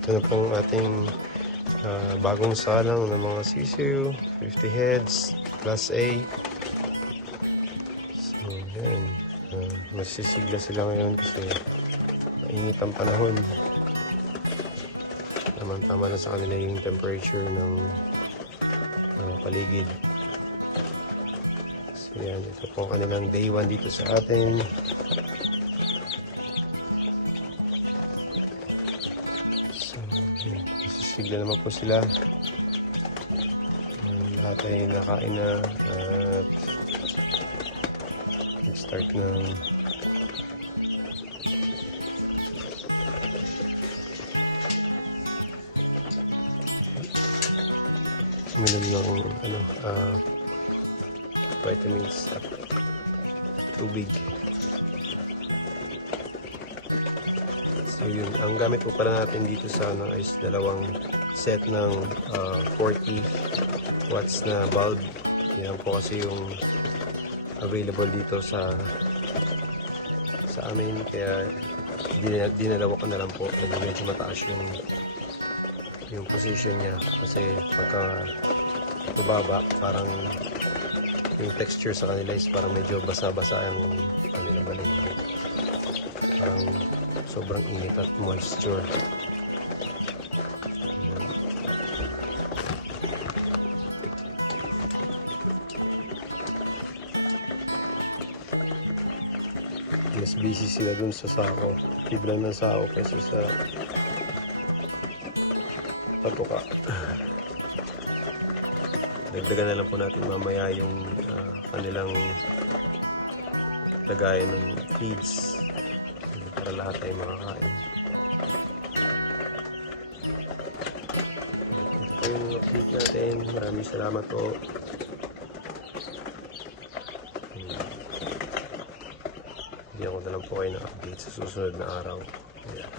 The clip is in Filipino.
Ito na pong ating bagong salang ng mga sisiu, 50 heads, class A. So, yan. Masisigla sila ngayon kasi mainit ang panahon. Tama-tama na sa kanila yung temperature ng paligid. So, yan. Ito po ang kanilang day 1 dito sa atin. So, yan. Masisigla naman po sila. Lahat ay nakain na at nag-start ng uminom ng vitamins at tubig. So yun, ang gamit po pala natin dito sa is dalawang set ng 40 watts na bulb. Yan po kasi yung available dito sa amin, kaya dinalawa ko na lang po. Medyo mataas yung position niya kasi pagka baba parang yung texture sa kanila is parang medyo basa-basa yung kanila balinghoy, parang sobrang init at moisture. Mas busy sila dun sa sako, tiblan ng sako kaysa sa patuka. Dagdagan na lang po natin mamaya yung kanilang lagayan ng feeds para lahat ay makakain. Ito po yung update natin. Maraming salamat po. Hindi ako na lang po kayo na update sa susunod na araw. Yeah.